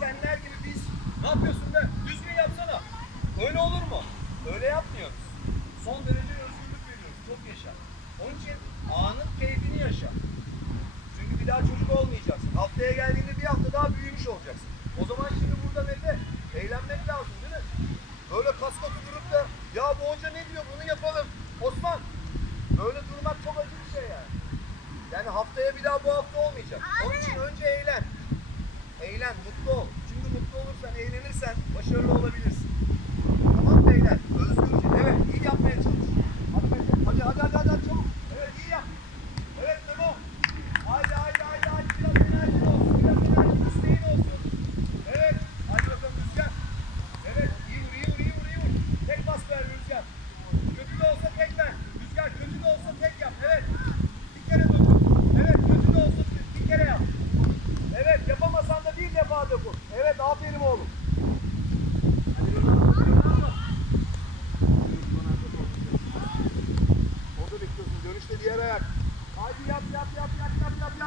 yeltenler gibi biz ne yapıyorsun be? Düzgün yapsana. Öyle olur mu? Öyle yapmıyoruz. Son derece özgürlük veriyoruz. Çok yaşa. Onun için anın keyfini yaşa. Çünkü bir daha çocuk olmayacaksın. Haftaya geldiğinde bir hafta daha büyümüş olacaksın. O zaman şimdi burada Mete eğlenmek lazım değil mi? Böyle kaskatı durup da ya bu hoca ne diyor bunu yapalım. Osman böyle durmak çok acı bir şey yani. Yani haftaya bir daha bu hafta olmayacak. Onun için önce eğlen. Üretmezsen başarılı olabilirsin. Tamam beyler. Özgürce. Evet iyi yapmaya çalış. Hadi hadi hadi hadi, hadi, hadi. Evet iyi yap. Evet Memo. Haydi haydi haydi haydi biraz enerjin. Biraz enerjin isteğin olsun. Evet. Haydi bakalım Rüzgar. Evet iyi vur iyi vur iyi vur. Tek bas Rüzgar. Kötü de olsa tek ver. Rüzgar kötü de olsa tek yap. Evet. Bir kere dön. Evet kötü de olsa bir kere yap. Evet yapamasan da bir defa dokun. Evet aferin oğlum. yere. Hadi yap yap yap yap yap yap.